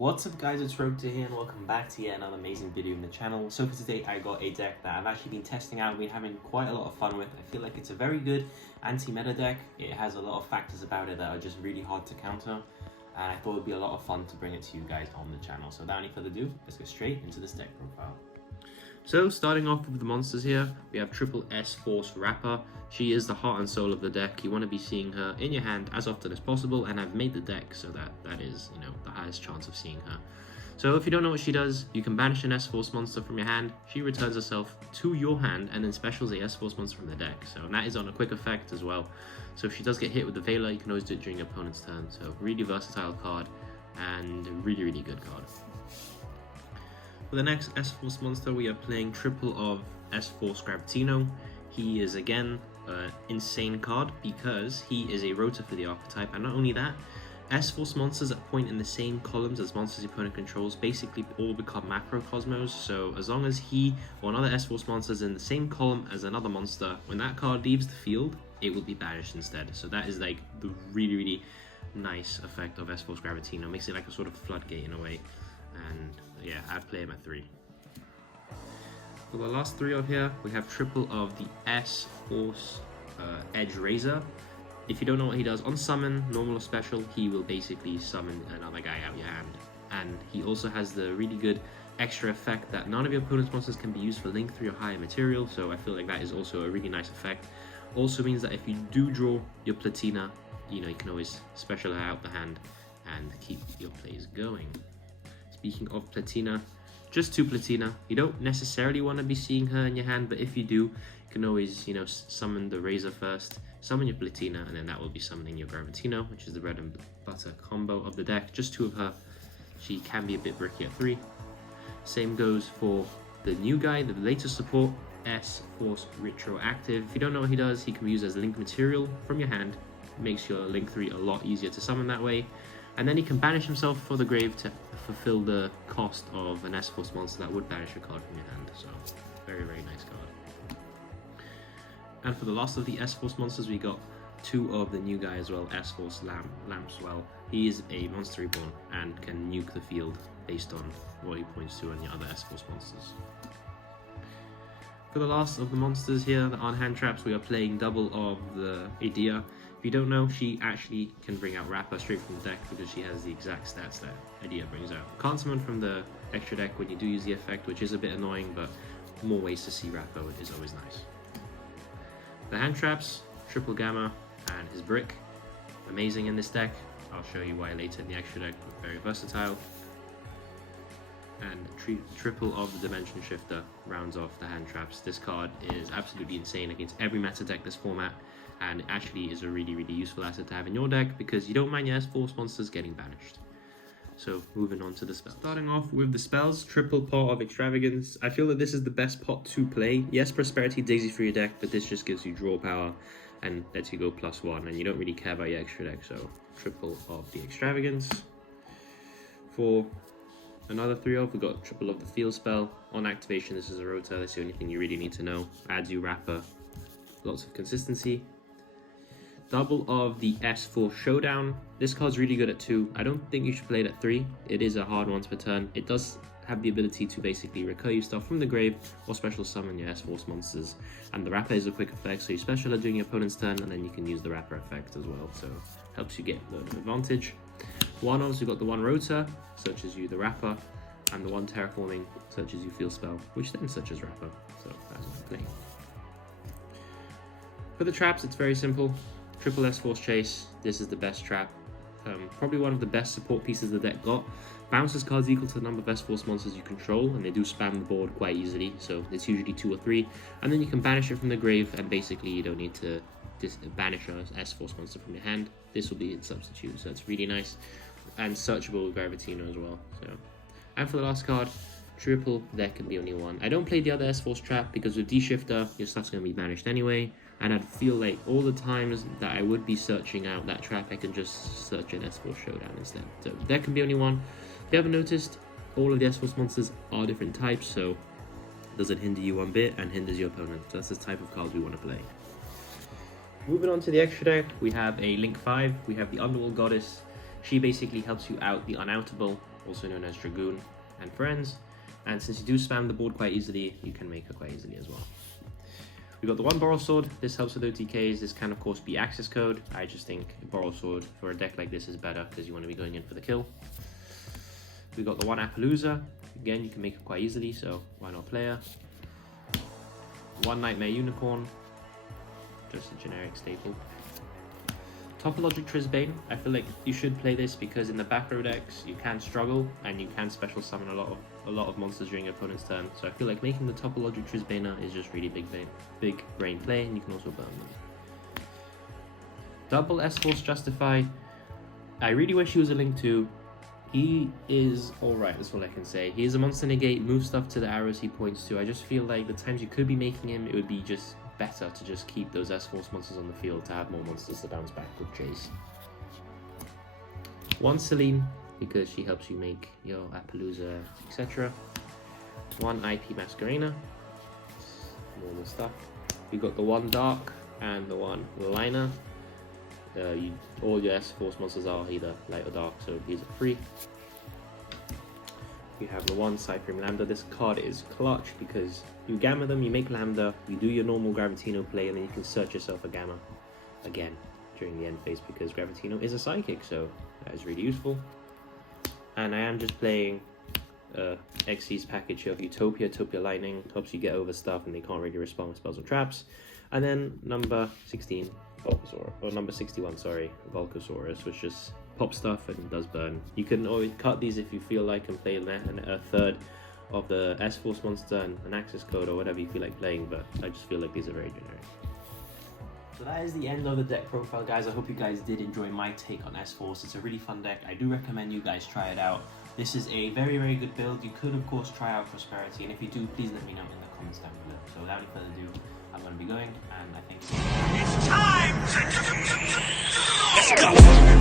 What's up guys, it's Rogue2 here and welcome back to yet another amazing video in the channel. So for today I got a deck that I've actually been testing out and been having quite a lot of fun with. I feel like it's a very good anti-meta deck. It has a lot of factors about it that are just really hard to counter, and I thought it would be a lot of fun to bring it to you guys on the channel. So without any further ado, let's go straight into this deck profile. So starting off with the monsters here, we have Triple S Force Rapper. She is the heart and soul of the deck. You want to be seeing her in your hand as often as possible, and I've made the deck so that is, the highest chance of seeing her. So if you don't know what she does, you can banish an S-Force monster from your hand. She returns herself to your hand and then specials a S-Force monster from the deck. So that is on a quick effect as well. So if she does get hit with the Veiler, you can always do it during your opponent's turn. So really versatile card and a really good card. For the next S-Force monster, we are playing triple of S-Force Gravitino. He is again an insane card because he is a rotor for the archetype, and not only that, S-Force monsters that point in the same columns as monsters the opponent controls basically all become macrocosmos. So as long as he or another S-Force monster is in the same column as another monster, when that card leaves the field, it will be banished instead. So that is like the really nice effect of S-Force Gravitino. Makes it like a sort of floodgate in a way. And yeah, I'd play him at 3. For the last 3 of here, we have triple of the S-Force Edge Razor. If you don't know what he does, on summon, normal or special, he will basically summon another guy out your hand. And he also has the really good extra effect that none of your opponent's monsters can be used for link 3 or higher material, so I feel like that is also a really nice effect. Also means that if you do draw your Platina, you can always special her out the hand and keep your plays going. Speaking of Platina, just 2 Platina. You don't necessarily want to be seeing her in your hand, but if you do, you can always, summon the Razor first, summon your Platina, and then that will be summoning your Gravitino, which is the bread and butter combo of the deck. Just 2 of her. She can be a bit bricky at 3. Same goes for the new guy, the latest support, S-Force Retroactive. If you don't know what he does, he can be used as link material from your hand. It makes your link 3 a lot easier to summon that way. And then he can banish himself for the grave to fulfill the cost of an S-Force monster that would banish a card from your hand. So, very nice card. And for the last of the S-Force monsters, we got 2 of the new guy as well, S-Force Lampswell. He is a monster reborn and can nuke the field based on what he points to on the other S-Force monsters. For the last of the monsters here, the on-hand traps, we are playing double of the Idea. If you don't know, she actually can bring out Rapper straight from the deck because she has the exact stats that Idea brings out. Can't summon from the extra deck when you do use the effect, which is a bit annoying, but more ways to see Rapper is always nice. The hand traps, Triple Gamma and his Brick, amazing in this deck. I'll show you why later in the extra deck, but very versatile. And triple of the Dimension Shifter rounds off the hand traps. This card is absolutely insane against every meta deck this format, and actually is a really useful asset to have in your deck because you don't mind your S-Force monsters getting banished. So moving on to the spells. Starting off with the spells, triple pot of Extravagance. I feel that this is the best pot to play. Yes, Prosperity Daisy for your deck, but this just gives you draw power and lets you go +1, and you don't really care about your extra deck, so triple of the Extravagance. For another 3 of, we got triple of the Field spell. On activation, this is a rotor, that's the only thing you really need to know. Adds you Rapper, lots of consistency. Double of the S4 Showdown. This card's really good at 2. I don't think you should play it at 3. It is a hard once per turn. It does have the ability to basically recur you stuff from the grave or special summon your S-Force monsters. And the Rapper is a quick effect, so you special it during your opponent's turn, and then you can use the Rapper effect as well. So helps you get the advantage. One of, we've got the 1 Rotor, such as you the Rapper, and the 1 Terraforming, such as you Field spell, which then such as Rapper. So that's what I'm playing. For the traps, it's very simple. Triple S-Force Chase, this is the best trap. Probably one of the best support pieces the deck got. Bounces cards equal to the number of S-Force monsters you control, and they do spam the board quite easily, so it's usually 2 or 3. And then you can banish it from the grave, and basically you don't need to banish an S-Force monster from your hand. This will be its substitute, so it's really nice. And searchable with Gravitino as well. So, and for the last card, triple, there can be only 1. I don't play the other S-Force trap because with D-Shifter, your stuff's going to be banished anyway. And I'd feel like all the times that I would be searching out that trap, I can just search an S-Force Showdown instead. So there can be only 1. If you haven't noticed, all of the S-Force monsters are different types, so it doesn't hinder you one bit and hinders your opponent. So that's the type of cards we want to play. Moving on to the extra deck, we have a Link 5, we have the Underworld Goddess. She basically helps you out the unoutable, also known as Dragoon, and friends. And since you do spam the board quite easily, you can make her quite easily as well. We got the one Borrow Sword. This helps with OTKs. This can of course be access code. I just think Borrow Sword for a deck like this is better because you want to be going in for the kill. We got the one Appaloosa. Again, you can make it quite easily, so why not play her? One Nightmare Unicorn. Just a generic staple. Topologic Trisbane. I feel like you should play this because in the back row decks you can struggle and you can special summon a lot of monsters during your opponent's turn. So I feel like making the Topologic Trisbaner is just really big brain play, and you can also burn them. Double S-Force Justify. I really wish he was a Link 2. He is alright, that's all I can say. He is a monster negate, move stuff to the arrows he points to. I just feel like the times you could be making him, it would be just better to just keep those S-Force monsters on the field to have more monsters to bounce back with Chase. One Celine, because she helps you make your Appaloosa, etc. One IP Masquerena, normal stuff. We got the one Dark and the one Liner. All your S-Force monsters are either light or dark, so these are free. You have the one Cyprium Lambda. This card is clutch because you gamma them, you make Lambda, you do your normal Gravitino play, and then you can search yourself a gamma again during the end phase because Gravitino is a psychic, so that is really useful. And I am just playing Xyz's package of Utopia Lightning, helps you get over stuff and they can't really respond with spells or traps. And then number 16, Volcasaurus, or number 61, sorry, Volcasaurus, which just pops stuff and does burn. You can always cut these if you feel like and play a third of the S-Force monster and an access code or whatever you feel like playing, but I just feel like these are very generic. So that is the end of the deck profile, guys. I hope you guys did enjoy my take on S-Force. It's a really fun deck. I do recommend you guys try it out. This is a very, very good build. You could, of course, try out Prosperity, and if you do, please let me know in the comments down below. So without any further ado, I'm going to be going, and I think... It's time! Let's go!